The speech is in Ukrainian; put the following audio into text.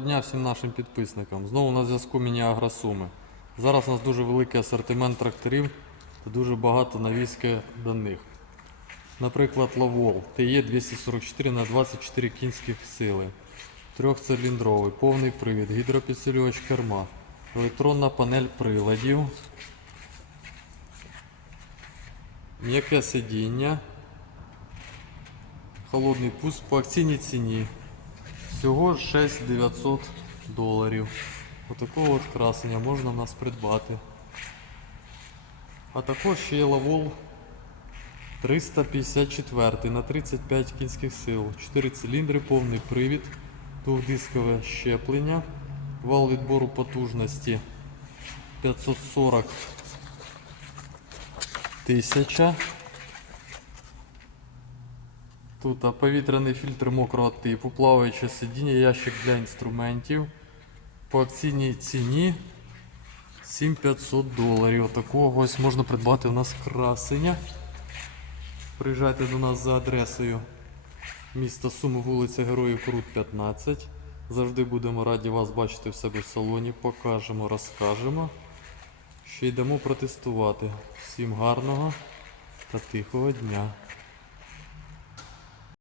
Дня всім нашим підписникам. Знову на зв'язку Міні Агросуми. Зараз у нас дуже великий асортимент тракторів та дуже багато навіски до них. Наприклад, Лавол ТЕ 244 на 24 кінських сили, трьохциліндровий, повний привід, гідропідсилювач керма, електронна панель приладів, м'яке сидіння, холодний пуск по акційній ціні. Всього 6900 доларів. Отакого от красення можна в нас придбати. А також ще є лавол 354 на 35 кінських сил, 4 циліндри, повний привід, двохдискове щеплення, вал відбору потужності 540 тисяча. Тут повітряний фільтр мокрого типу, плаваюче сидіння, ящик для інструментів. По акційній ціні 7500 доларів. Отакого ось можна придбати у нас красення. Приїжджайте до нас за адресою міста Суми, вулиця Героїв Крут 15. Завжди будемо раді вас бачити в себе в салоні. Покажемо, розкажемо. Ще йдемо протестувати. Всім гарного та тихого дня.